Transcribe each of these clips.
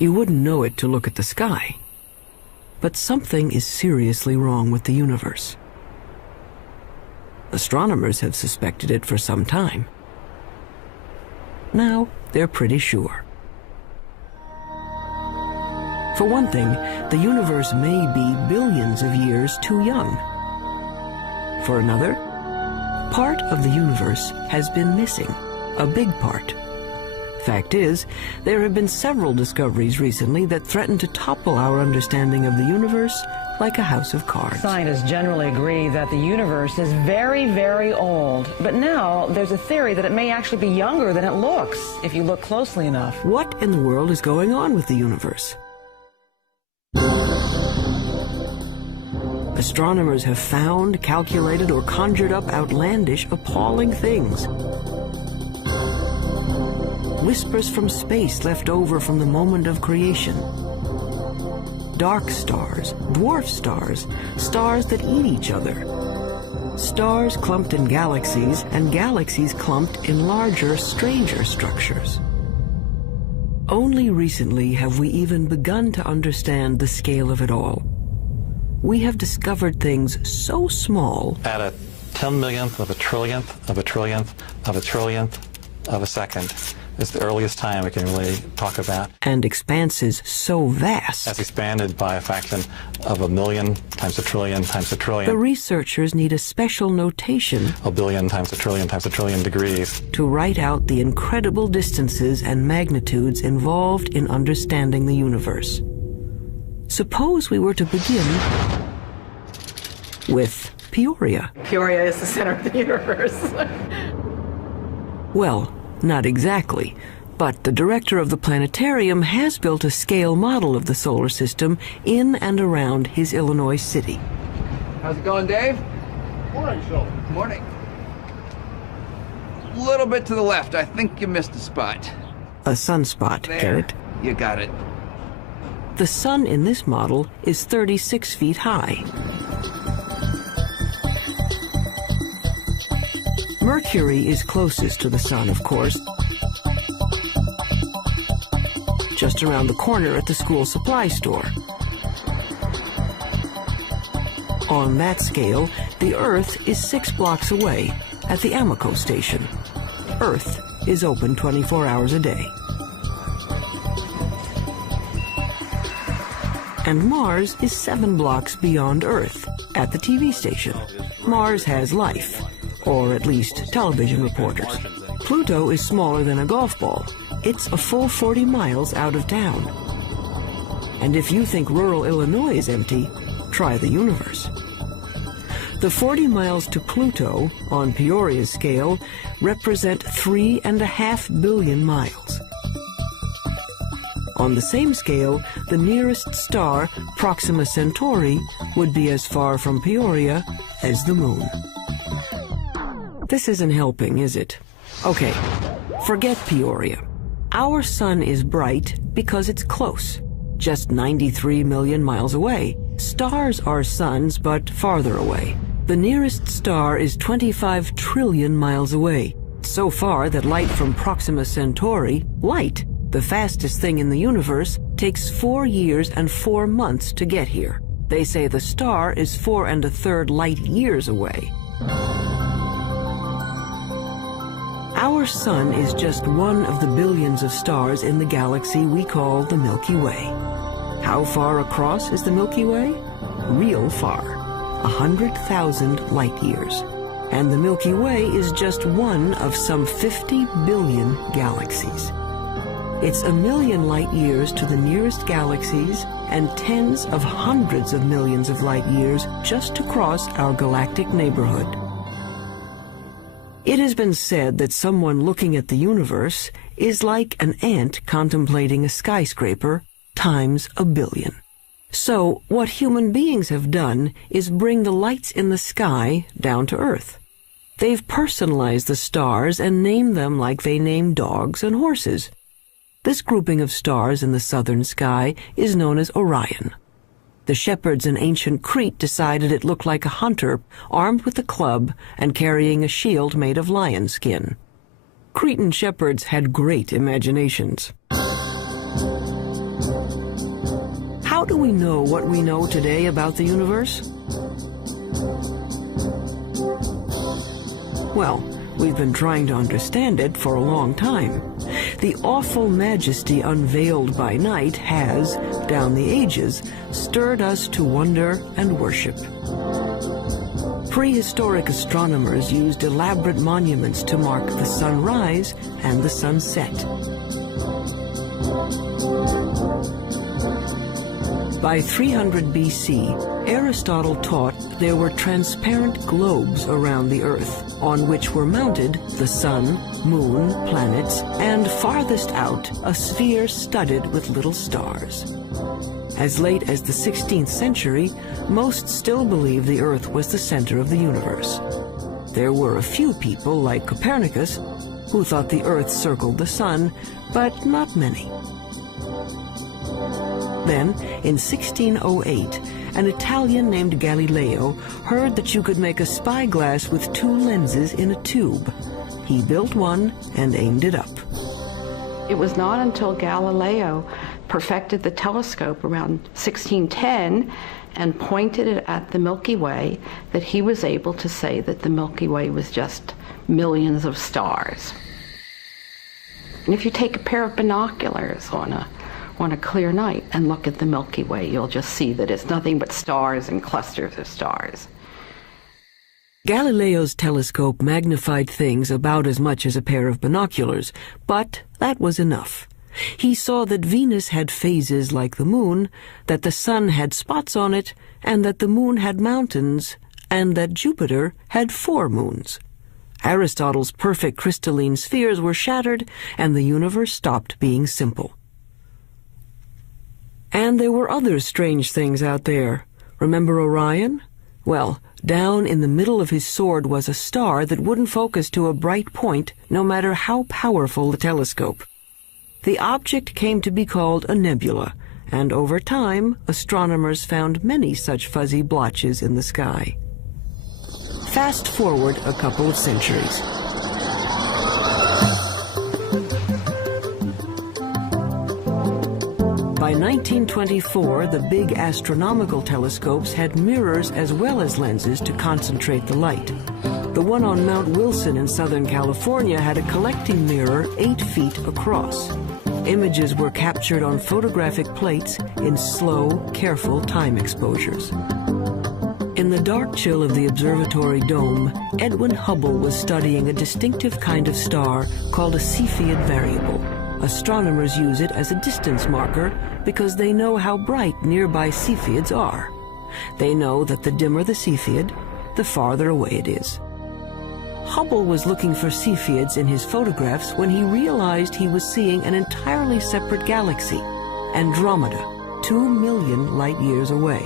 You wouldn't know it to look at the sky. But something is seriously wrong with the universe. Astronomers have suspected it for some time. Now they're pretty sure. For one thing, the universe may be billions of years too young. For another, part of the universe has been missing, a big part. Fact is, there have been several discoveries recently that threaten to topple our understanding of the universe like a house of cards. Scientists generally agree that the universe is very, very old. But now there's a theory that it may actually be younger than it looks, if you look closely enough. What in the world is going on with the universe? Astronomers have found, calculated, or conjured up outlandish, appalling things. Whispers from space left over from the moment of creation. Dark stars, dwarf stars, stars that eat each other. Stars clumped in galaxies, and galaxies clumped in larger, stranger structures. Only recently have we even begun to understand the scale of it all. We have discovered things so small. At a 10 millionth of a trillionth of a trillionth of a trillionth of a second is the earliest time we can really talk about. And expanses so vast. That's expanded by a fraction of a million times a trillion times a trillion. The researchers need a special notation. A billion times a trillion degrees. To write out the incredible distances and magnitudes involved in understanding the universe. Suppose we were to begin with Peoria. Peoria is the center of the universe. Well, not exactly, but the director of the planetarium has built a scale model of the solar system in and around his Illinois city. How's it going, Dave? Morning, Phil. Morning. A little bit to the left. I think you missed a spot. A sunspot, There. get it? You got it. The sun in this model is 36 feet high. Mercury is closest to the sun, of course, just around the corner at the school supply store. On that scale, the Earth is 6 blocks away at the Amoco station. Earth is open 24 hours a day. And Mars is 7 blocks beyond Earth at the TV station. Mars has life, or at least television reporters. Pluto is smaller than a golf ball. It's a full 40 miles out of town. And if you think rural Illinois is empty, try the universe. The 40 miles to Pluto, on Peoria's scale, represent 3.5 billion miles. On the same scale, the nearest star, Proxima Centauri, would be as far from Peoria as the moon. This isn't helping, is it? Okay, forget Peoria. Our sun is bright because it's close, just 93 million miles away. Stars are suns, but farther away. The nearest star is 25 trillion miles away. So far that light from Proxima Centauri, light, the fastest thing in the universe, takes 4 years and 4 months to get here. They say the star is 4 1/3 light years away. Our sun is just one of the billions of stars in the galaxy we call the Milky Way. How far across is the Milky Way? Real far, 100,000 light years. And the Milky Way is just one of some 50 billion galaxies. It's 1 million light years to the nearest galaxies and tens of hundreds of millions of light years just to cross our galactic neighborhood. It has been said that someone looking at the universe is like an ant contemplating a skyscraper times 1 billion. So what human beings have done is bring the lights in the sky down to Earth. They've personalized the stars and named them like they name dogs and horses. This grouping of stars in the southern sky is known as Orion. The shepherds in ancient Crete decided it looked like a hunter armed with a club and carrying a shield made of lion skin. Cretan shepherds had great imaginations. we know what we know today about the universe? Well, we've been trying to understand it for a long time. The awful majesty unveiled by night has, down the ages, stirred us to wonder and worship. Prehistoric astronomers used elaborate monuments to mark the sunrise and the sunset. By 300 BC, Aristotle taught there were transparent globes around the Earth, on which were mounted the sun, moon, planets, and farthest out, a sphere studded with little stars. As late as the 16th century, most still believed the Earth was the center of the universe. There were a few people, like Copernicus, who thought the Earth circled the sun, but not many. Then, in 1608, an Italian named Galileo heard that you could make a spyglass with two lenses in a tube. He built one and aimed it up. It was not until Galileo perfected the telescope around 1610 and pointed it at the Milky Way that he was able to say that the Milky Way was just millions of stars. And if you take a pair of binoculars on a clear night and look at the Milky Way, you'll just see that it's nothing but stars and clusters of stars. Galileo's telescope magnified things about as much as a pair of binoculars, but that was enough. He saw that Venus had phases like the moon, that the sun had spots on it, and that the moon had mountains, and that Jupiter had 4 moons. Aristotle's perfect crystalline spheres were shattered, and the universe stopped being simple. And there were other strange things out there. Remember Orion? Well, down in the middle of his sword was a star that wouldn't focus to a bright point, no matter how powerful the telescope. The object came to be called a nebula, and over time, astronomers found many such fuzzy blotches in the sky. Fast forward a couple of centuries. By 1924, the big astronomical telescopes had mirrors as well as lenses to concentrate the light. The one on Mount Wilson in Southern California had a collecting mirror 8 feet across. Images were captured on photographic plates in slow, careful time exposures. In the dark chill of the observatory dome, Edwin Hubble was studying a distinctive kind of star called a Cepheid variable. Astronomers use it as a distance marker because they know how bright nearby Cepheids are. They know that the dimmer the Cepheid, the farther away it is. Hubble was looking for Cepheids in his photographs when he realized he was seeing an entirely separate galaxy, Andromeda, 2 million light-years away.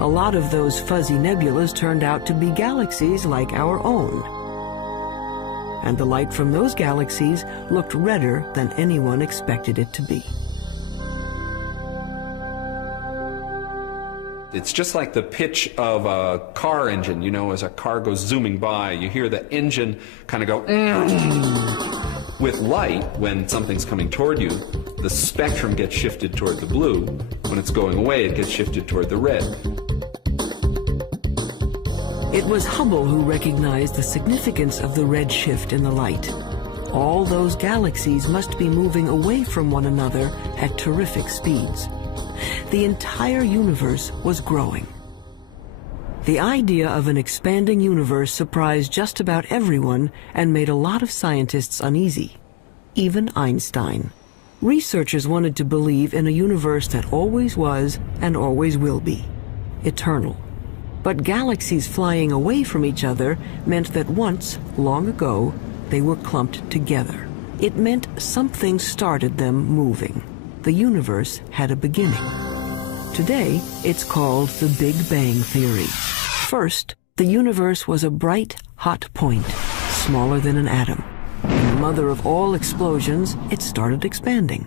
A lot of those fuzzy nebulas turned out to be galaxies like our own. And the light from those galaxies looked redder than anyone expected it to be. It's just like the pitch of a car engine. You know, as a car goes zooming by, you hear the engine kind of go. With light, when something's coming toward you, the spectrum gets shifted toward the blue. When it's going away, it gets shifted toward the red. It was Hubble who recognized the significance of the red shift in the light. All those galaxies must be moving away from one another at terrific speeds. The entire universe was growing. The idea of an expanding universe surprised just about everyone and made a lot of scientists uneasy, even Einstein. Researchers wanted to believe in a universe that always was and always will be, eternal. But galaxies flying away from each other meant that once, long ago, they were clumped together. It meant something started them moving. The universe had a beginning. Today, it's called the Big Bang Theory. First, the universe was a bright, hot point, smaller than an atom. In the mother of all explosions, it started expanding.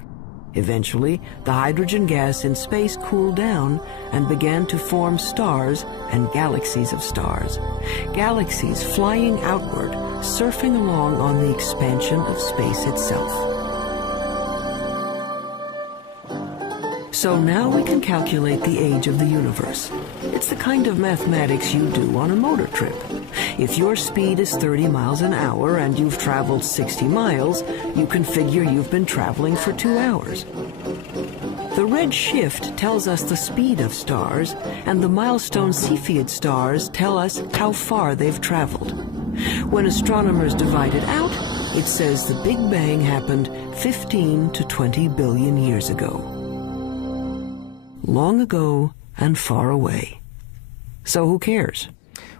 Eventually, the hydrogen gas in space cooled down and began to form stars and galaxies of stars. Galaxies flying outward, surfing along on the expansion of space itself. So now we can calculate the age of the universe. It's the kind of mathematics you do on a motor trip. If your speed is 30 miles an hour and you've traveled 60 miles, you can figure you've been traveling for 2 hours. The red shift tells us the speed of stars, and the milestone Cepheid stars tell us how far they've traveled. When astronomers divide it out, it says the Big Bang happened 15 to 20 billion years ago. Long ago and far away. So who cares?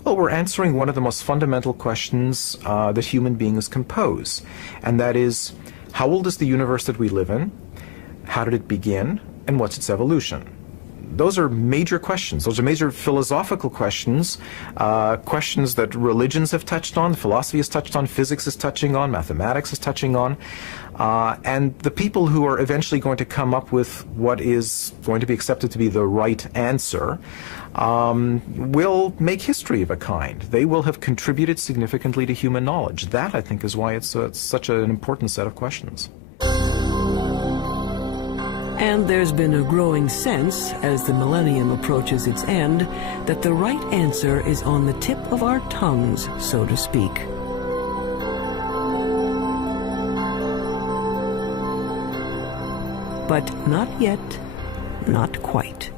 Well, we're answering one of the most fundamental questions that human beings can pose, and that is, how old is the universe that we live in? How did it begin? And what's its evolution? Those are major questions. Those are major philosophical questions, questions that religions have touched on, philosophy has touched on, physics is touching on, mathematics is touching on. And the people who are eventually going to come up with what is going to be accepted to be the right answer will make history of a kind. They will have contributed significantly to human knowledge. That, I think, is why it's such an important set of questions. And there's been a growing sense, as the millennium approaches its end, that the right answer is on the tip of our tongues, so to speak. But not yet, not quite.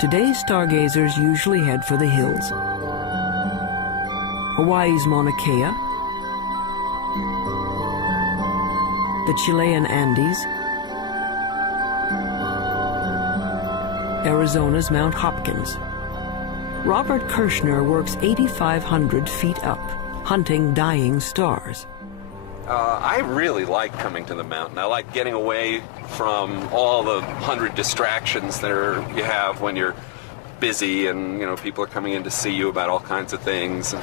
Today's stargazers usually head for the hills. Hawaii's Mauna Kea, the Chilean Andes, Arizona's Mount Hopkins. Robert Kirshner works 8,500 feet up, hunting dying stars. I really like coming to the mountain. I like getting away from all the 100 distractions that you have when you're busy, and people are coming in to see you about all kinds of things, and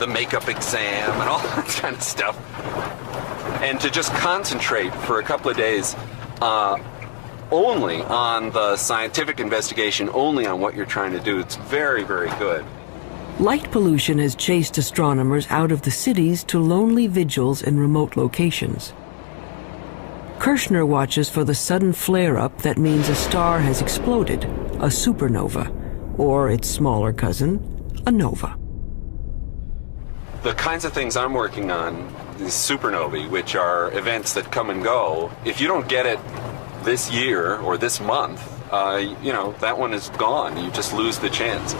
the makeup exam and all that kind of stuff. And to just concentrate for a couple of days only on the scientific investigation, only on what you're trying to do, it's very, very good. Light pollution has chased astronomers out of the cities to lonely vigils in remote locations. Kirshner watches for the sudden flare-up that means a star has exploded, a supernova, or its smaller cousin, a nova. The kinds of things I'm working on, these supernovae, which are events that come and go, if you don't get it this year or this month, that one is gone. You just lose the chance.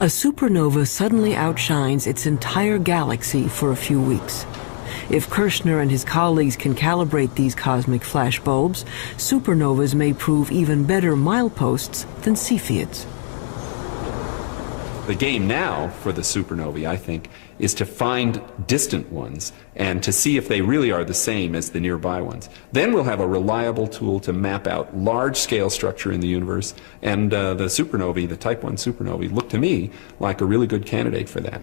A supernova suddenly outshines its entire galaxy for a few weeks. If Kirshner and his colleagues can calibrate these cosmic flashbulbs, supernovas may prove even better mileposts than Cepheids. The game now for the supernovae, I think, is to find distant ones and to see if they really are the same as the nearby ones. Then we'll have a reliable tool to map out large-scale structure in the universe, and the supernovae, the Type 1 supernovae, look to me like a really good candidate for that.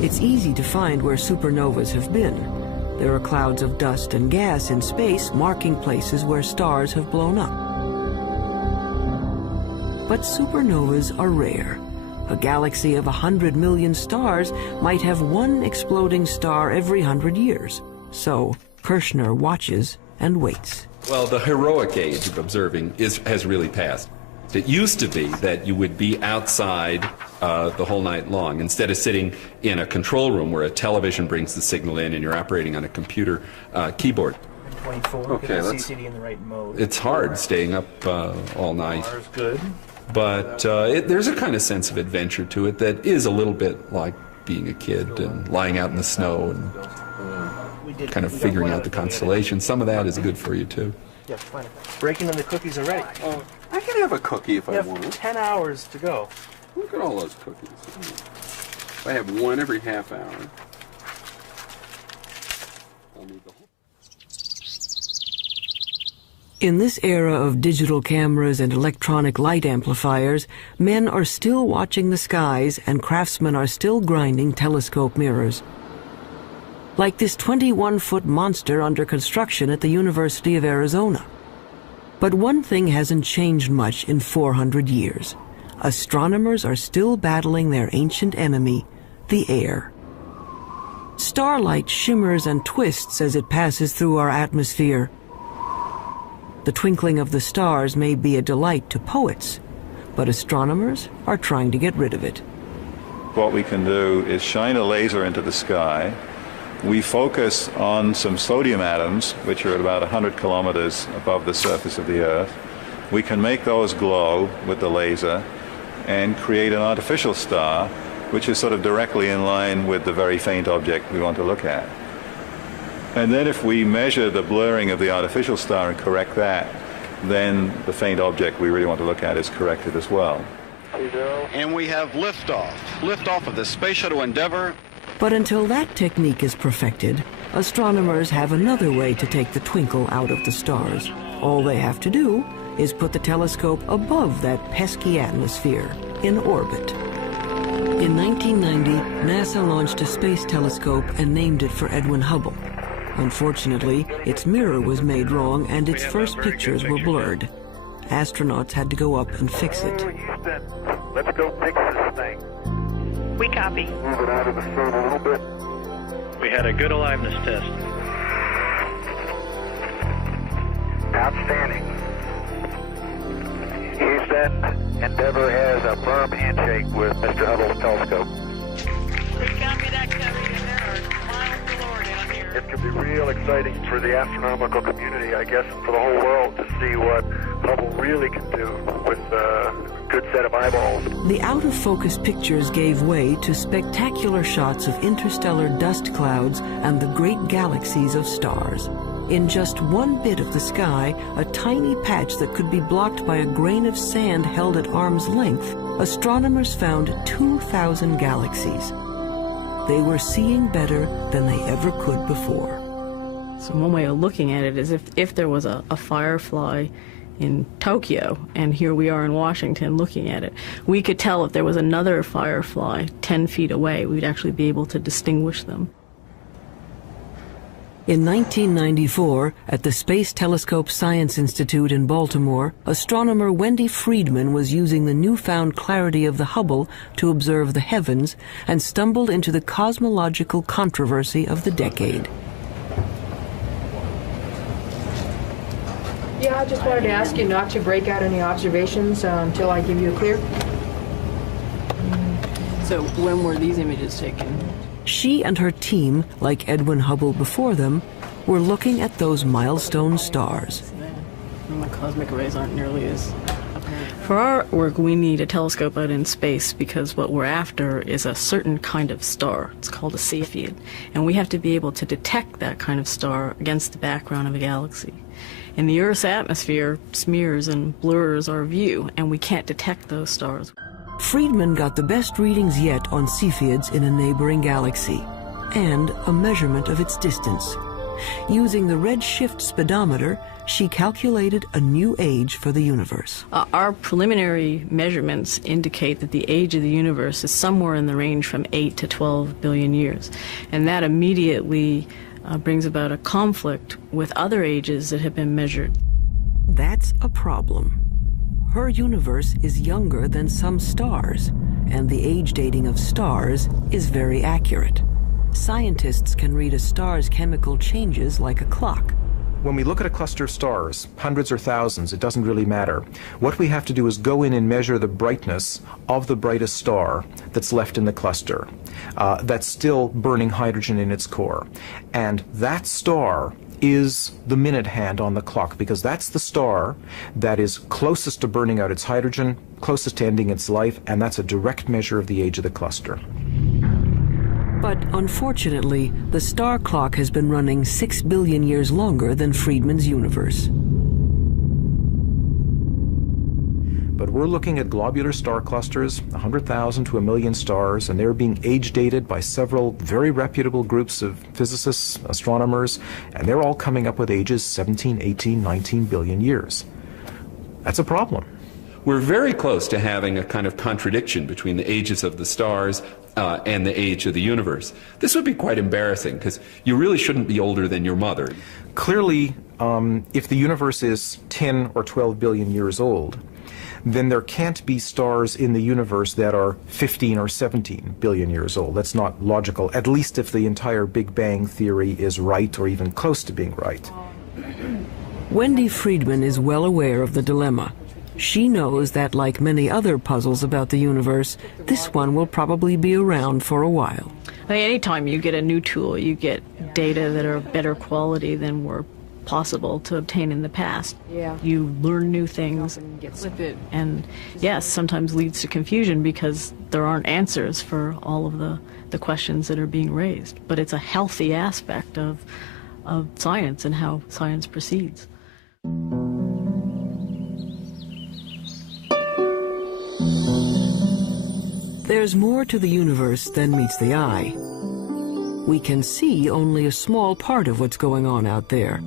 It's easy to find where supernovas have been. There are clouds of dust and gas in space marking places where stars have blown up. But supernovas are rare. A galaxy of 100 million stars might have one exploding star every 100 years. So Kirshner watches and waits. Well, the heroic age of observing has really passed. It used to be that you would be outside the whole night long, instead of sitting in a control room where a television brings the signal in and you're operating on a computer keyboard. 24, okay, get the CCD in the right mode. It's hard staying up all night. Is good. But there's a kind of sense of adventure to it that is a little bit like being a kid and lying out in the snow and kind of figuring out the constellations. Some of that is good for you, too. Yeah, fine. Breaking in the cookies are ready. Oh, I can have a cookie if I want. 10 hours to go. Look at all those cookies. I have one every half hour. I'll need the whole. In this era of digital cameras and electronic light amplifiers, men are still watching the skies and craftsmen are still grinding telescope mirrors. Like this 21-foot monster under construction at the University of Arizona. But one thing hasn't changed much in 400 years. astronomers are still battling their ancient enemy, the air. Starlight shimmers and twists as it passes through our atmosphere. The twinkling of the stars may be a delight to poets, but astronomers are trying to get rid of it. What we can do is shine a laser into the sky. We focus on some sodium atoms, which are at about 100 kilometers above the surface of the Earth. We can make those glow with the laser and create an artificial star, which is sort of directly in line with the very faint object we want to look at. And then if we measure the blurring of the artificial star and correct that, then the faint object we really want to look at is corrected as well. And we have liftoff of the Space Shuttle Endeavour. But until that technique is perfected, astronomers have another way to take the twinkle out of the stars. All they have to do is put the telescope above that pesky atmosphere, in orbit. In 1990, NASA launched a space telescope and named it for Edwin Hubble. Unfortunately, its mirror was made wrong and its first pictures were blurred. Astronauts had to go up and fix it. Let's go fix this thing. We copy. Move it out of the sun a little bit. We had a good aliveness test. Outstanding. Houston, Endeavour has a firm handshake with Mr. Hubble's telescope. We copy that, Covey, and there are miles galore down here. It could be real exciting for the astronomical community, I guess, and for the whole world to see what Hubble really can do with a good set of eyeballs. The out-of-focus pictures gave way to spectacular shots of interstellar dust clouds and the great galaxies of stars. In just one bit of the sky, a tiny patch that could be blocked by a grain of sand held at arm's length, astronomers found 2,000 galaxies. They were seeing better than they ever could before. So one way of looking at it is if there was a firefly in Tokyo, and here we are in Washington looking at it, we could tell if there was another firefly 10 feet away. We'd actually be able to distinguish them. In 1994, at the Space Telescope Science Institute in Baltimore, astronomer Wendy Friedman was using the newfound clarity of the Hubble to observe the heavens and stumbled into the cosmological controversy of the decade. Yeah, I just wanted to ask you not to break out any observations until I give you a clear. So when were these images taken? She and her team, like Edwin Hubble before them, were looking at those milestone stars. My cosmic rays aren't nearly as apparent. For our work, we need a telescope out in space because what we're after is a certain kind of star. It's called a Cepheid. And we have to be able to detect that kind of star against the background of a galaxy. And the Earth's atmosphere smears and blurs our view, and we can't detect those stars. Friedman got the best readings yet on Cepheids in a neighboring galaxy, and a measurement of its distance. Using the redshift speedometer, she calculated a new age for the universe. Our preliminary measurements indicate that the age of the universe is somewhere in the range from 8 to 12 billion years. And that immediately brings about a conflict with other ages that have been measured. That's a problem. Her universe is younger than some stars, and the age dating of stars is very accurate. Scientists can read a star's chemical changes like a clock. When we look at a cluster of stars, hundreds or thousands, it doesn't really matter. What we have to do is go in and measure the brightness of the brightest star that's left in the cluster, that's still burning hydrogen in its core. And that star is the minute hand on the clock, because that's the star that is closest to burning out its hydrogen, closest to ending its life, and that's a direct measure of the age of the cluster. But unfortunately, the star clock has been running 6 billion years longer than Friedman's universe. But we're looking at globular star clusters, 100,000 to 1 million stars, and they're being age dated by several very reputable groups of physicists, astronomers, and they're all coming up with ages 17, 18, 19 billion years. That's a problem. We're very close to having a kind of contradiction between the ages of the stars and the age of the universe. This would be quite embarrassing, because you really shouldn't be older than your mother. Clearly, if the universe is 10 or 12 billion years old, then there can't be stars in the universe that are 15 or 17 billion years old. That's not logical, at least if the entire Big Bang theory is right or even close to being right. Wendy Friedman is well aware of the dilemma. She knows that, like many other puzzles about the universe, this one will probably be around for a while. Anytime you get a new tool, you get data that are of better quality than were possible to obtain in the past. Yeah. You learn new things and get with it. And yes, sometimes leads to confusion because there aren't answers for all of the questions that are being raised. But it's a healthy aspect of science and how science proceeds. There's more to the universe than meets the eye. We can see only a small part of what's going on out there.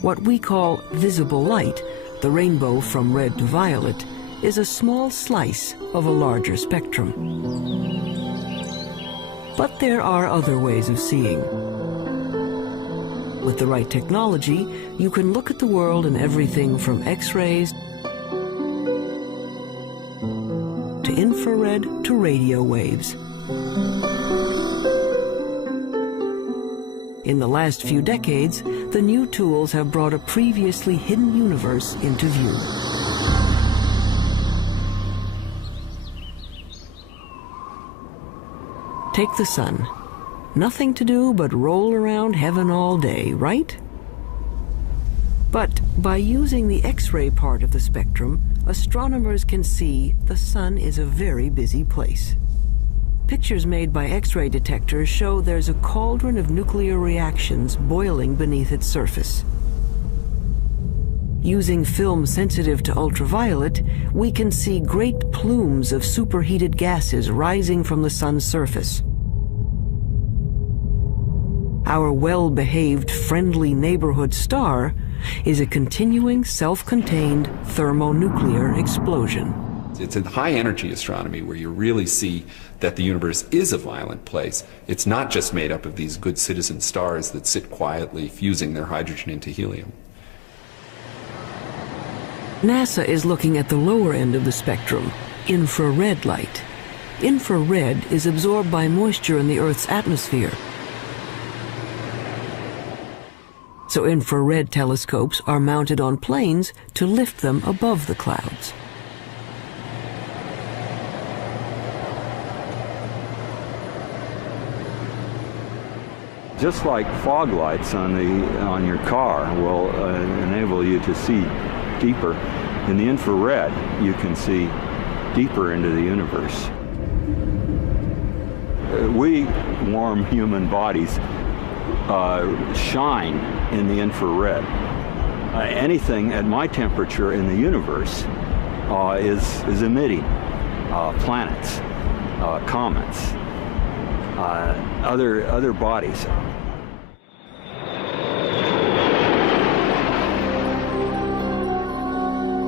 What we call visible light, the rainbow from red to violet, is a small slice of a larger spectrum. But there are other ways of seeing. With the right technology, you can look at the world in everything from X-rays to infrared to radio waves. In the last few decades, the new tools have brought a previously hidden universe into view. Take the sun. Nothing to do but roll around heaven all day, right? But by using the X-ray part of the spectrum, astronomers can see the sun is a very busy place. Pictures made by X-ray detectors show there's a cauldron of nuclear reactions boiling beneath its surface. Using film sensitive to ultraviolet, we can see great plumes of superheated gases rising from the sun's surface. Our well-behaved, friendly neighborhood star is a continuing, self-contained thermonuclear explosion. It's in high-energy astronomy where you really see that the universe is a violent place. It's not just made up of these good citizen stars that sit quietly fusing their hydrogen into helium. NASA is looking at the lower end of the spectrum, infrared light. Infrared is absorbed by moisture in the Earth's atmosphere. So infrared telescopes are mounted on planes to lift them above the clouds. Just like fog lights on your car will enable you to see deeper, in the infrared you can see deeper into the universe. We warm human bodies shine in the infrared. Anything at my temperature in the universe is emitting planets, comets, other bodies.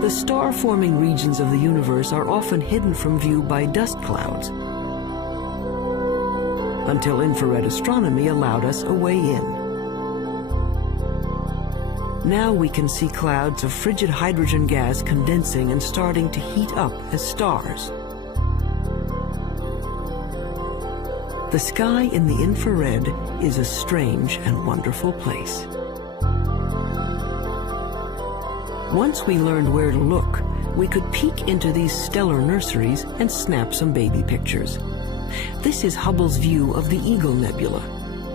The star-forming regions of the universe are often hidden from view by dust clouds, until infrared astronomy allowed us a way in. Now we can see clouds of frigid hydrogen gas condensing and starting to heat up as stars. The sky in the infrared is a strange and wonderful place. Once we learned where to look, we could peek into these stellar nurseries and snap some baby pictures. This is Hubble's view of the Eagle Nebula.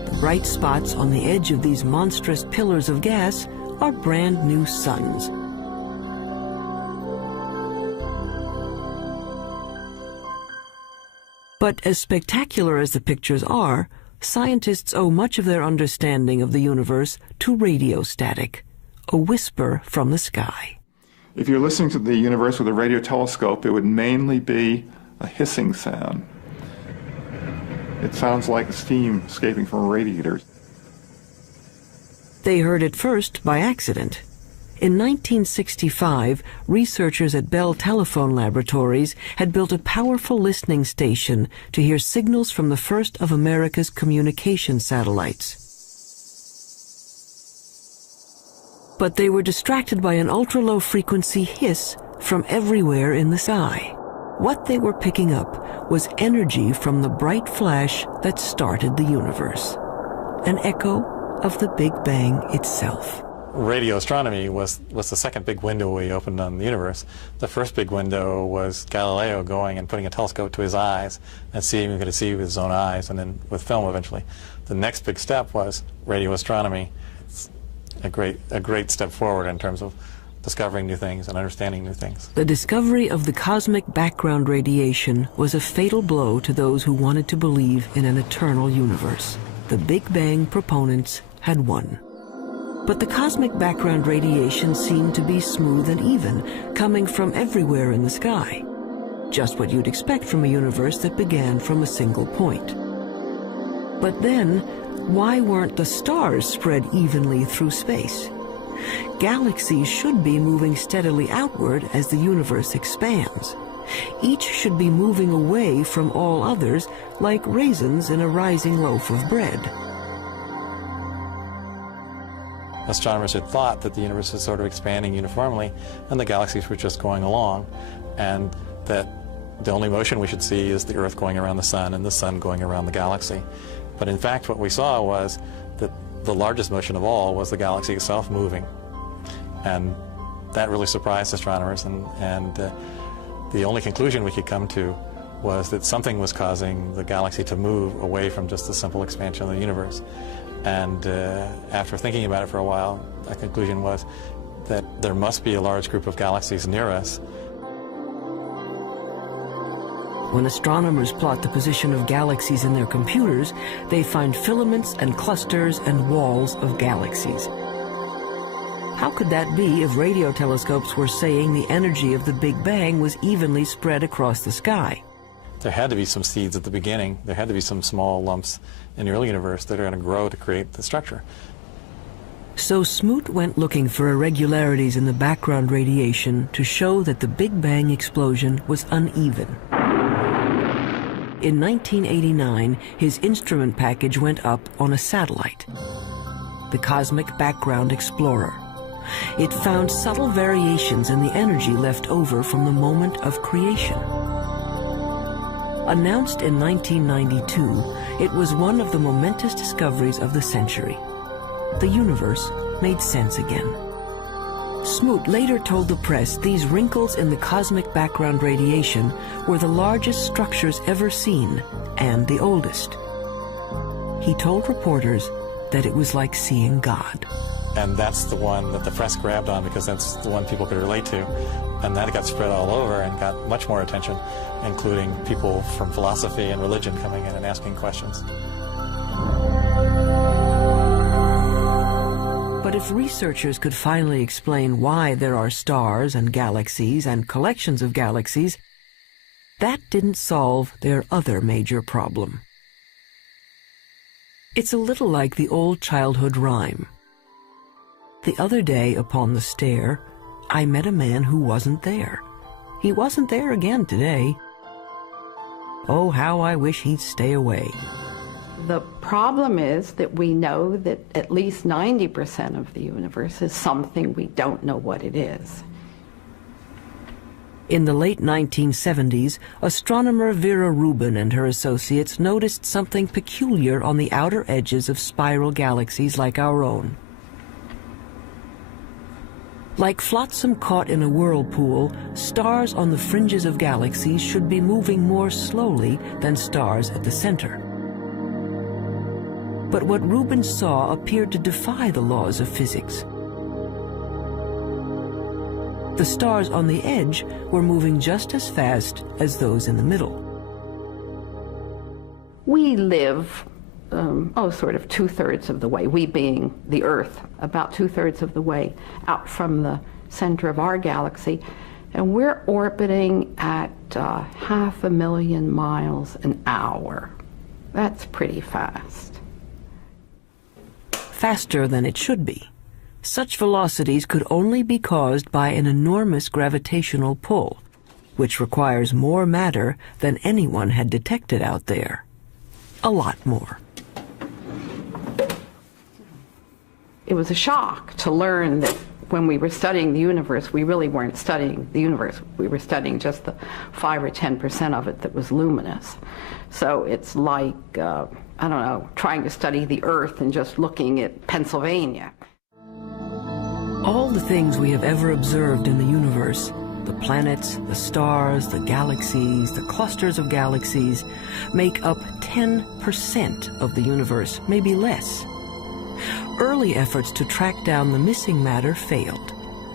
The bright spots on the edge of these monstrous pillars of gas are brand new suns. But as spectacular as the pictures are, scientists owe much of their understanding of the universe to radio static, a whisper from the sky. If you're listening to the universe with a radio telescope, it would mainly be a hissing sound. It sounds like steam escaping from a radiator. They heard it first by accident. In 1965, researchers at Bell Telephone Laboratories had built a powerful listening station to hear signals from the first of America's communication satellites. But they were distracted by an ultra-low frequency hiss from everywhere in the sky. What they were picking up was energy from the bright flash that started the universe, an echo of the Big Bang itself. Radio astronomy was the second big window we opened on the universe. The first big window was Galileo going and putting a telescope to his eyes and seeing what he could see with his own eyes, and then with film eventually. The next big step was radio astronomy. It's a great step forward in terms of discovering new things and understanding new things. The discovery of the cosmic background radiation was a fatal blow to those who wanted to believe in an eternal universe. The Big Bang proponents had won. But the cosmic background radiation seemed to be smooth and even, coming from everywhere in the sky. Just what you'd expect from a universe that began from a single point. But then, why weren't the stars spread evenly through space? Galaxies should be moving steadily outward as the universe expands. Each should be moving away from all others like raisins in a rising loaf of bread. Astronomers had thought that the universe was sort of expanding uniformly and the galaxies were just going along, and that the only motion we should see is the Earth going around the sun and the sun going around the galaxy. But in fact what we saw was that the largest motion of all was the galaxy itself moving. And that really surprised astronomers, and the only conclusion we could come to was that something was causing the galaxy to move away from just the simple expansion of the universe. And after thinking about it for a while, a conclusion was that there must be a large group of galaxies near us. When astronomers plot the position of galaxies in their computers, they find filaments and clusters and walls of galaxies. How could that be if radio telescopes were saying the energy of the Big Bang was evenly spread across the sky? There had to be some seeds at the beginning. There had to be some small lumps in the early universe that are going to grow to create the structure. So Smoot went looking for irregularities in the background radiation to show that the Big Bang explosion was uneven. In 1989, his instrument package went up on a satellite, the Cosmic Background Explorer. It found subtle variations in the energy left over from the moment of creation. Announced in 1992, it was one of the momentous discoveries of the century. The universe made sense again. Smoot later told the press these wrinkles in the cosmic background radiation were the largest structures ever seen and the oldest. He told reporters that it was like seeing God. And that's the one that the press grabbed on because that's the one people could relate to. And that got spread all over and got much more attention, including people from philosophy and religion coming in and asking questions. But if researchers could finally explain why there are stars and galaxies and collections of galaxies, that didn't solve their other major problem. It's a little like the old childhood rhyme. The other day upon the stair, I met a man who wasn't there. He wasn't there again today. Oh, how I wish he'd stay away. The problem is that we know that at least 90% of the universe is something we don't know what it is. In the late 1970s, astronomer Vera Rubin and her associates noticed something peculiar on the outer edges of spiral galaxies like our own. Like flotsam caught in a whirlpool, stars on the fringes of galaxies should be moving more slowly than stars at the center. But what Rubin saw appeared to defy the laws of physics. The stars on the edge were moving just as fast as those in the middle. We live, sort of 2/3 of the way, we being the Earth, about 2/3 of the way out from the center of our galaxy, and we're orbiting at 500,000 miles an hour. That's pretty fast. Faster than it should be. Such velocities could only be caused by an enormous gravitational pull, which requires more matter than anyone had detected out there. A lot more. It was a shock to learn that when we were studying the universe, we really weren't studying the universe. We were studying just the 5 or 10% of it that was luminous. So it's like, I don't know, trying to study the Earth and just looking at Pennsylvania. All the things we have ever observed in the universe, the planets, the stars, the galaxies, the clusters of galaxies, make up 10% of the universe, maybe less. Early efforts to track down the missing matter failed.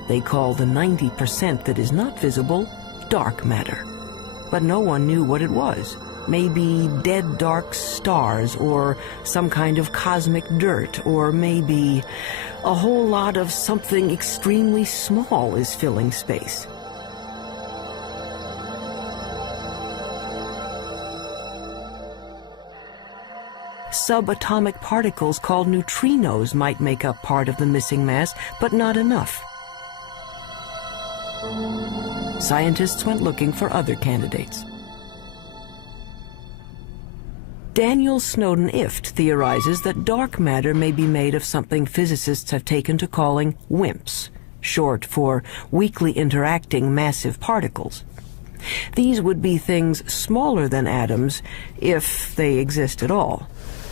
They call the 90% that is not visible dark matter. But no one knew what it was. Maybe dead dark stars, or some kind of cosmic dirt, or maybe a whole lot of something extremely small is filling space. Subatomic particles called neutrinos might make up part of the missing mass, but not enough. Scientists went looking for other candidates. Daniel Snowden-Ift theorizes that dark matter may be made of something physicists have taken to calling WIMPs, short for weakly interacting massive particles. These would be things smaller than atoms, if they exist at all.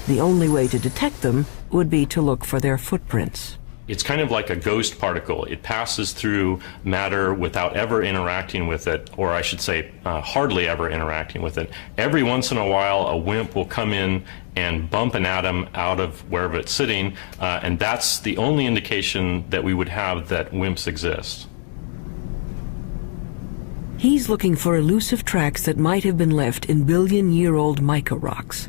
The only way to detect them would be to look for their footprints. It's kind of like a ghost particle. It passes through matter without ever interacting with it, or I should say hardly ever interacting with it. Every once in a while, a WIMP will come in and bump an atom out of wherever it's sitting, and that's the only indication that we would have that WIMPs exist. He's looking for elusive tracks that might have been left in billion-year-old mica rocks.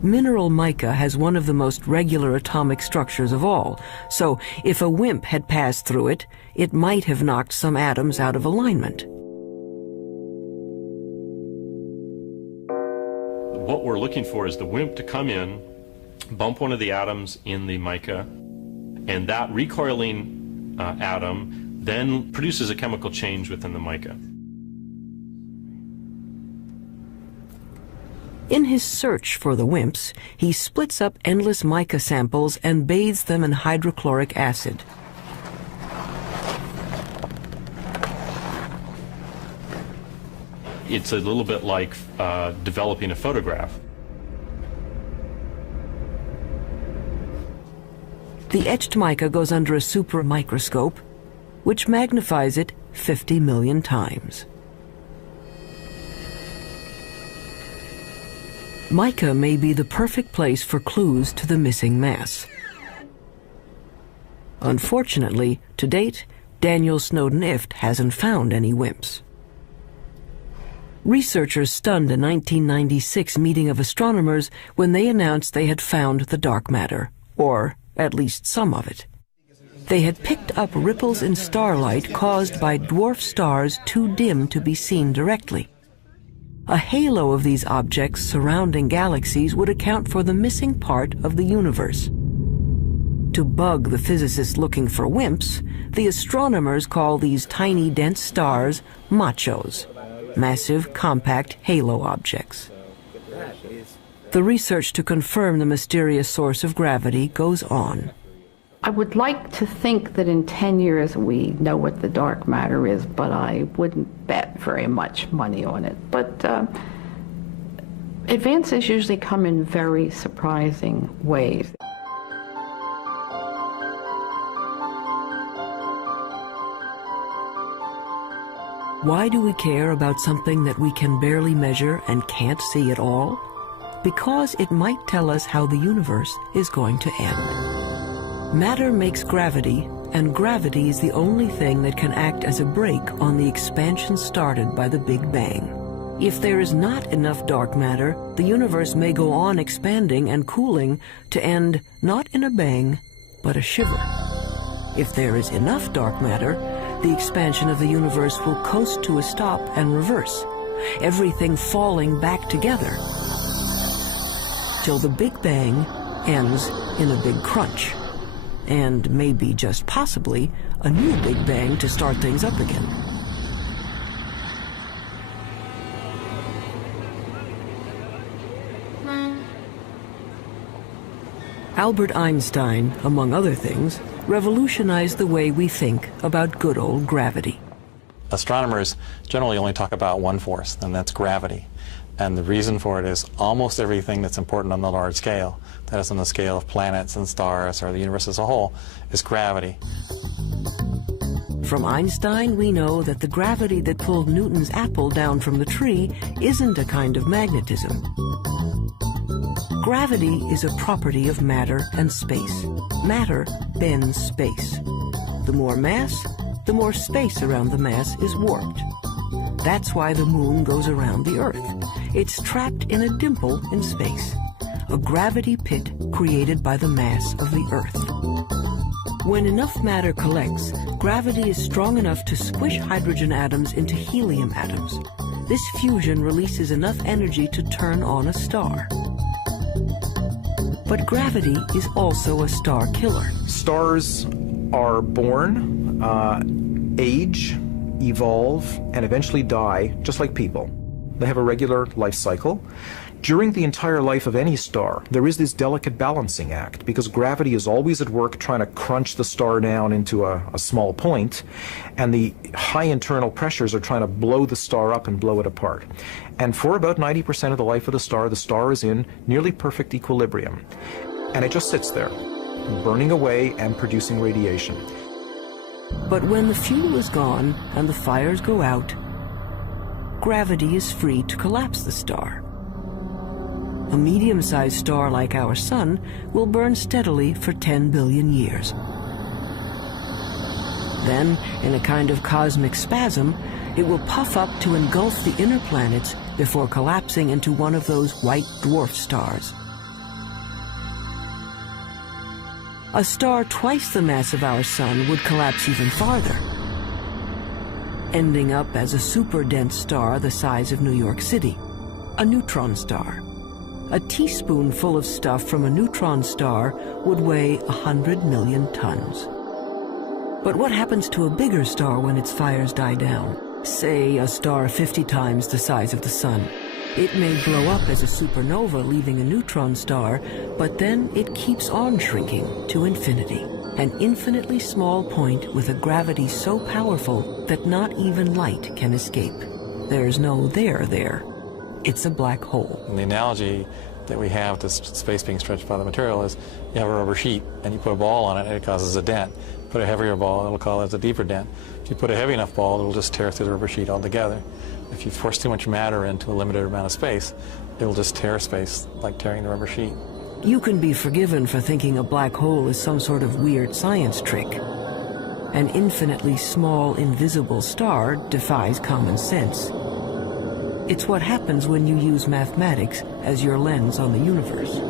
Mineral mica has one of the most regular atomic structures of all, so if a WIMP had passed through it, it might have knocked some atoms out of alignment. What we're looking for is the WIMP to come in, bump one of the atoms in the mica, and that recoiling atom then produces a chemical change within the mica. In his search for the WIMPs, he splits up endless mica samples and bathes them in hydrochloric acid. It's a little bit like developing a photograph. The etched mica goes under a super microscope, which magnifies it 50 million times. Mica may be the perfect place for clues to the missing mass. Unfortunately, to date, Daniel Snowden-Ift hasn't found any WIMPs. Researchers stunned a 1996 meeting of astronomers when they announced they had found the dark matter, or at least some of it. They had picked up ripples in starlight caused by dwarf stars too dim to be seen directly. A halo of these objects surrounding galaxies would account for the missing part of the universe. To bug the physicists looking for WIMPs, the astronomers call these tiny dense stars machos, massive compact halo objects. The research to confirm the mysterious source of gravity goes on. I would like to think that in 10 years we know what the dark matter is, but I wouldn't bet very much money on it. But advances usually come in very surprising ways. Why do we care about something that we can barely measure and can't see at all? Because it might tell us how the universe is going to end. Matter makes gravity, and gravity is the only thing that can act as a brake on the expansion started by the Big Bang. If there is not enough dark matter, the universe may go on expanding and cooling to end not in a bang, but a shiver. If there is enough dark matter, the expansion of the universe will coast to a stop and reverse, everything falling back together, till the Big Bang ends in a big crunch. And maybe, just possibly, a new Big Bang to start things up again. Albert Einstein, among other things, revolutionized the way we think about good old gravity. Astronomers generally only talk about one force, and that's gravity. And the reason for it is almost everything that's important on the large scale, that is on the scale of planets and stars or the universe as a whole, is gravity. From Einstein, we know that the gravity that pulled Newton's apple down from the tree isn't a kind of magnetism. Gravity is a property of matter and space. Matter bends space. The more mass, the more space around the mass is warped. That's why the moon goes around the Earth. It's trapped in a dimple in space, a gravity pit created by the mass of the Earth. When enough matter collects, gravity is strong enough to squish hydrogen atoms into helium atoms. This fusion releases enough energy to turn on a star. But gravity is also a star killer. Stars are born, age, evolve, and eventually die, just like people. They have a regular life cycle. During the entire life of any star, there is this delicate balancing act, because gravity is always at work trying to crunch the star down into a small point, and the high internal pressures are trying to blow the star up and blow it apart. And for about 90% of the life of the star is in nearly perfect equilibrium. And it just sits there, burning away and producing radiation. But when the fuel is gone and the fires go out, gravity is free to collapse the star. A medium-sized star like our Sun will burn steadily for 10 billion years. Then, in a kind of cosmic spasm, it will puff up to engulf the inner planets before collapsing into one of those white dwarf stars. A star twice the mass of our Sun would collapse even farther, ending up as a super-dense star the size of New York City, a neutron star. A teaspoonful of stuff from a neutron star would weigh 100 million tons. But what happens to a bigger star when its fires die down? Say a star 50 times the size of the Sun. It may blow up as a supernova, leaving a neutron star, but then it keeps on shrinking to infinity. An infinitely small point with a gravity so powerful that not even light can escape. There's no there there. It's a black hole. And the analogy that we have to space being stretched by the material is you have a rubber sheet and you put a ball on it and it causes a dent. Put a heavier ball, it'll cause a deeper dent. If you put a heavy enough ball, it'll just tear through the rubber sheet altogether. If you force too much matter into a limited amount of space, it'll just tear space like tearing the rubber sheet. You can be forgiven for thinking a black hole is some sort of weird science trick. An infinitely small, invisible star defies common sense. It's what happens when you use mathematics as your lens on the universe.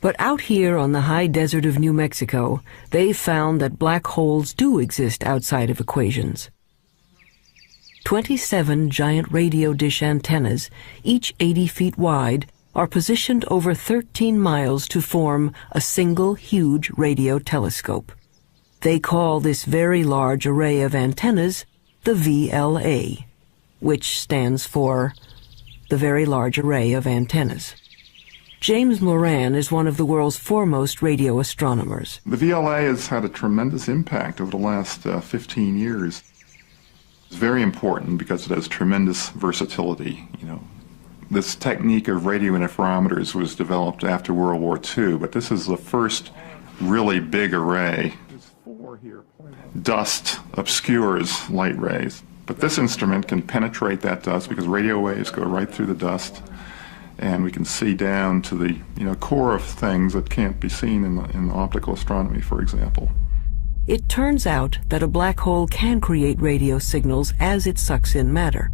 But out here on the high desert of New Mexico, they've found that black holes do exist outside of equations. 27 giant radio dish antennas, each 80 feet wide, are positioned over 13 miles to form a single huge radio telescope. They call this very large array of antennas the VLA, which stands for the Very Large Array of Antennas. James Moran is one of the world's foremost radio astronomers. The VLA has had a tremendous impact over the last 15 years. It's very important because it has tremendous versatility. This technique of radio interferometers was developed after World War II, but this is the first really big array. Dust obscures light rays, but this instrument can penetrate that dust because radio waves go right through the dust, and we can see down to the core of things that can't be seen in optical astronomy, for example. It turns out that a black hole can create radio signals as it sucks in matter.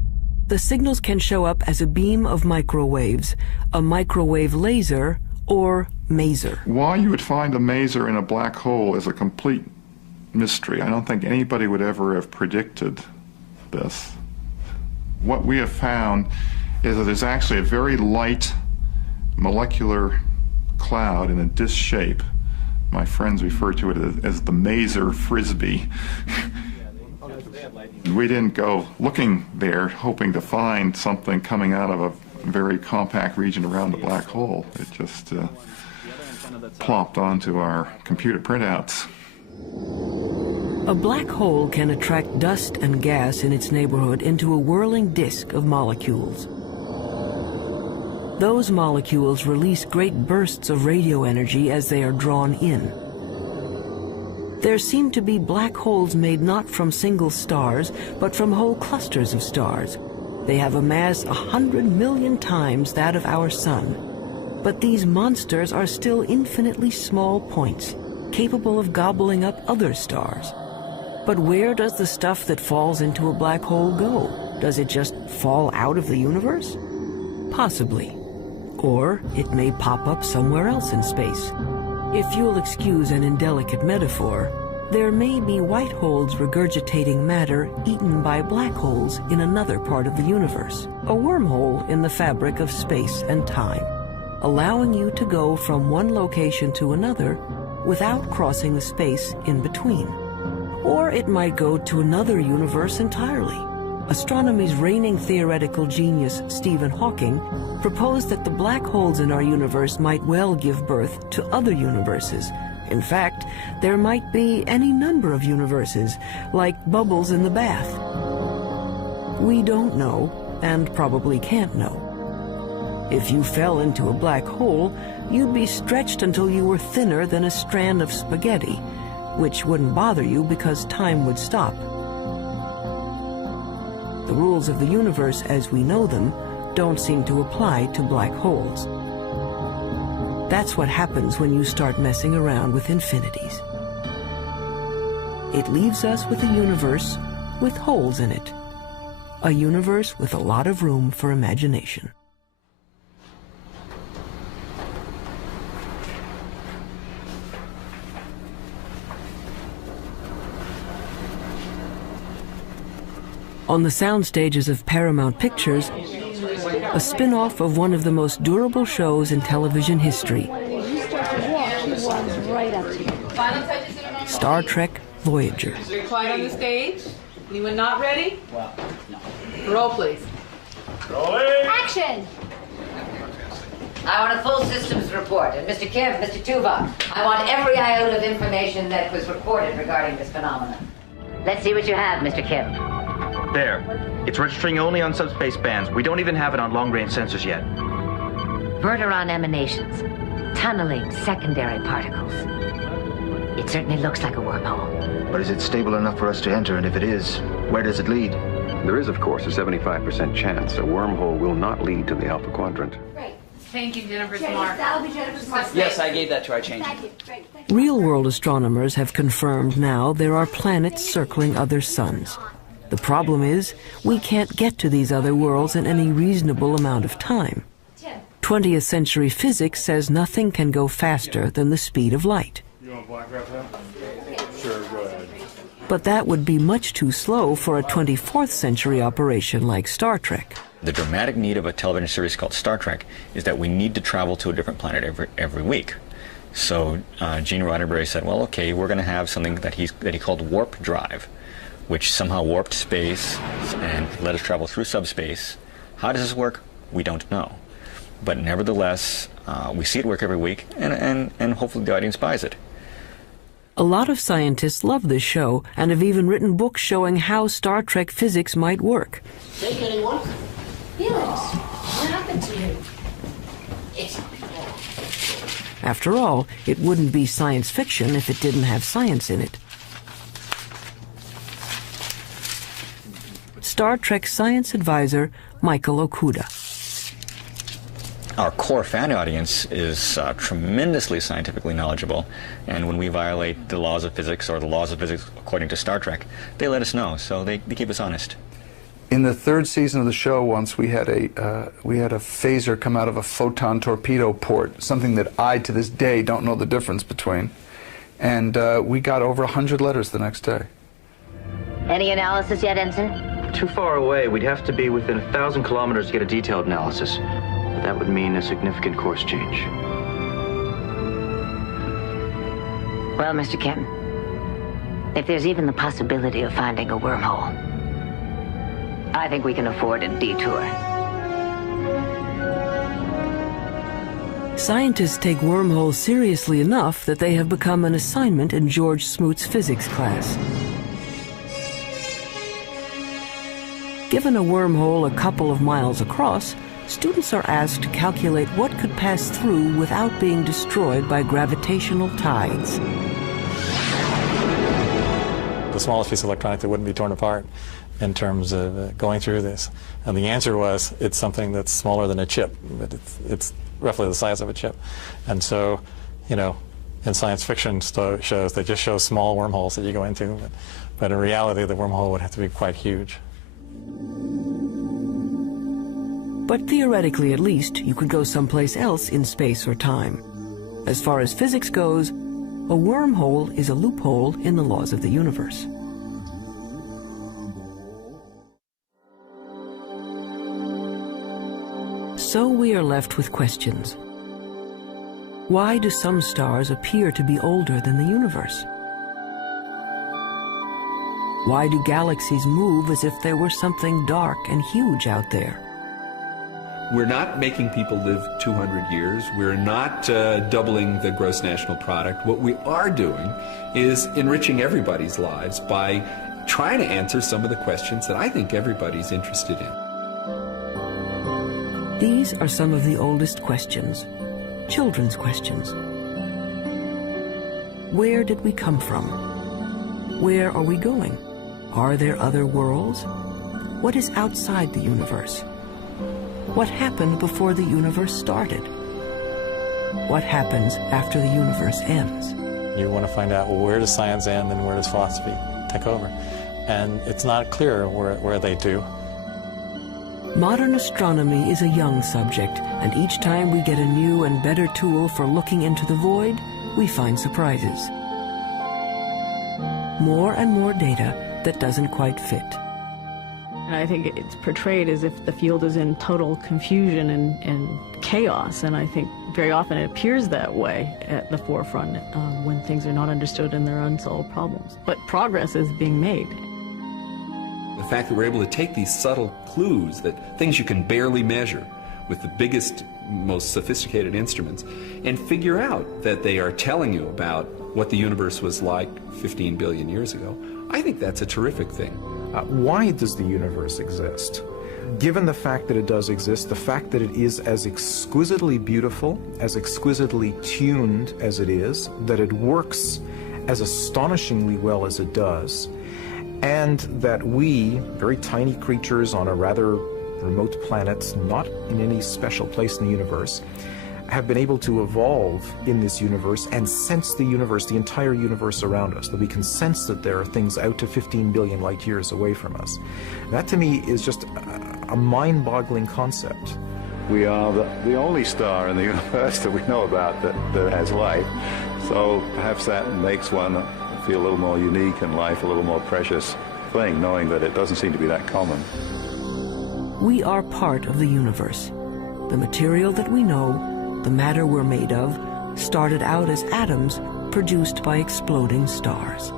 The signals can show up as a beam of microwaves, a microwave laser, or maser. Why you would find a maser in a black hole is a complete mystery. I don't think anybody would ever have predicted this. What we have found is that there's actually a very light molecular cloud in a disc shape. My friends refer to it as the maser frisbee. We didn't go looking there hoping to find something coming out of a very compact region around the black hole. It just plopped onto our computer printouts. A black hole can attract dust and gas in its neighborhood into a whirling disk of molecules. Those molecules release great bursts of radio energy as they are drawn in. There seem to be black holes made not from single stars, but from whole clusters of stars. They have a mass 100 million times that of our sun. But these monsters are still infinitely small points, capable of gobbling up other stars. But where does the stuff that falls into a black hole go? Does it just fall out of the universe? Possibly. Or it may pop up somewhere else in space. If you'll excuse an indelicate metaphor, there may be white holes regurgitating matter eaten by black holes in another part of the universe, a wormhole in the fabric of space and time, allowing you to go from one location to another without crossing the space in between. Or it might go to another universe entirely. Astronomy's reigning theoretical genius, Stephen Hawking, proposed that the black holes in our universe might well give birth to other universes. In fact, there might be any number of universes, like bubbles in the bath. We don't know, and probably can't know. If you fell into a black hole, you'd be stretched until you were thinner than a strand of spaghetti, which wouldn't bother you because time would stop. The rules of the universe as we know them don't seem to apply to black holes. That's what happens when you start messing around with infinities. It leaves us with a universe with holes in it. A universe with a lot of room for imagination. On the sound stages of Paramount Pictures, a spin-off of one of the most durable shows in television history, Star Trek Voyager. Quiet on the stage. Anyone not ready? Roll, please. Action! I want a full systems report. And Mr. Kemp, Mr. Tuvok, I want every iota of information that was recorded regarding this phenomenon. Let's see what you have, Mr. Kemp. There. It's registering only on subspace bands. We don't even have it on long-range sensors yet. Verteron emanations. Tunneling secondary particles. It certainly looks like a wormhole. But is it stable enough for us to enter? And if it is, where does it lead? There is, of course, a 75% chance a wormhole will not lead to the Alpha Quadrant. Great. Thank you, Jennifer's mark. Yes, I gave that to her. I changed it. Real-world astronomers have confirmed now there are planets circling other suns. The problem is, we can't get to these other worlds in any reasonable amount of time. 20th century physics says nothing can go faster than the speed of light. You want black wrap that? Sure, go ahead. But that would be much too slow for a 24th century operation like Star Trek. The dramatic need of a television series called Star Trek is that we need to travel to a different planet every week. So Gene Roddenberry said, well, okay, we're going to have something that he called warp drive, which somehow warped space and let us travel through subspace. How does this work? We don't know. But nevertheless, we see it work every week, and hopefully the audience buys it. A lot of scientists love this show and have even written books showing how Star Trek physics might work. Shake anyone? Felix, what happened to you? After all, it wouldn't be science fiction if it didn't have science in it. Star Trek science advisor Michael Okuda. Our core fan audience is tremendously scientifically knowledgeable, and when we violate the laws of physics or the laws of physics according to Star Trek, they let us know, so they keep us honest. In the third season of the show, once we had a phaser come out of a photon torpedo port, something that I, to this day, don't know the difference between. And we got over 100 letters the next day. Any analysis yet, Ensign? Too far away. We'd have to be within 1,000 kilometers to get a detailed analysis. But that would mean a significant course change. Well, Mr. Kemp, if there's even the possibility of finding a wormhole, I think we can afford a detour. Scientists take wormholes seriously enough that they have become an assignment in George Smoot's physics class. Given a wormhole a couple of miles across, students are asked to calculate what could pass through without being destroyed by gravitational tides. The smallest piece of electronic that wouldn't be torn apart in terms of going through this. And the answer was, it's something that's smaller than a chip, but it's roughly the size of a chip. And so, you know, in science fiction shows, they just show small wormholes that you go into, but in reality, the wormhole would have to be quite huge. But theoretically, at least, you could go someplace else in space or time. As far as physics goes, a wormhole is a loophole in the laws of the universe. So we are left with questions. Why do some stars appear to be older than the universe? Why do galaxies move as if there were something dark and huge out there? We're not making people live 200 years. We're not doubling the gross national product. What we are doing is enriching everybody's lives by trying to answer some of the questions that I think everybody's interested in. These are some of the oldest questions, children's questions. Where did we come from? Where are we going? Are there other worlds? What is outside the universe? What happened before the universe started? What happens after the universe ends? You want to find out, well, where does science end and where does philosophy take over? And it's not clear where they do. Modern astronomy is a young subject, and each time we get a new and better tool for looking into the void, we find surprises. More and more data that doesn't quite fit. And I think it's portrayed as if the field is in total confusion and chaos, and I think very often it appears that way at the forefront when things are not understood and there are unsolved problems. But progress is being made. The fact that we're able to take these subtle clues, that things you can barely measure with the biggest, most sophisticated instruments, and figure out that they are telling you about what the universe was like 15 billion years ago, I think that's a terrific thing. Why does the universe exist? Given the fact that it does exist, the fact that it is as exquisitely beautiful, as exquisitely tuned as it is, that it works as astonishingly well as it does, and that we, very tiny creatures on a rather remote planet, not in any special place in the universe, have been able to evolve in this universe and sense the universe, the entire universe around us, that we can sense that there are things out to 15 billion light years away from us. That to me is just a mind-boggling concept. We are the only star in the universe that we know about that has life, so perhaps that makes one feel a little more unique and life a little more precious thing, knowing that it doesn't seem to be that common. We are part of the universe. The material that we know, the matter we're made of, started out as atoms produced by exploding stars.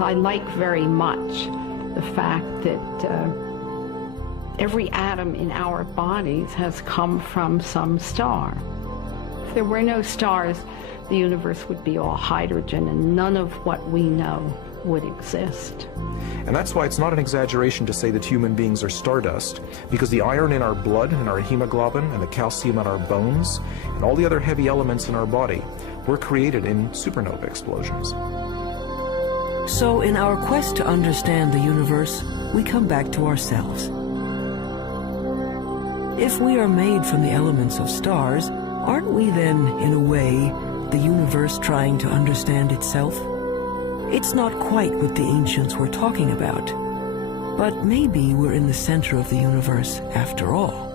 I like very much the fact that every atom in our bodies has come from some star. If there were no stars, the universe would be all hydrogen and none of what we know would exist. And that's why it's not an exaggeration to say that human beings are stardust, because the iron in our blood and our hemoglobin and the calcium in our bones and all the other heavy elements in our body were created in supernova explosions. So in our quest to understand the universe, we come back to ourselves. If we are made from the elements of stars, aren't we then, in a way, the universe trying to understand itself? It's not quite what the ancients were talking about, but maybe we're in the center of the universe after all.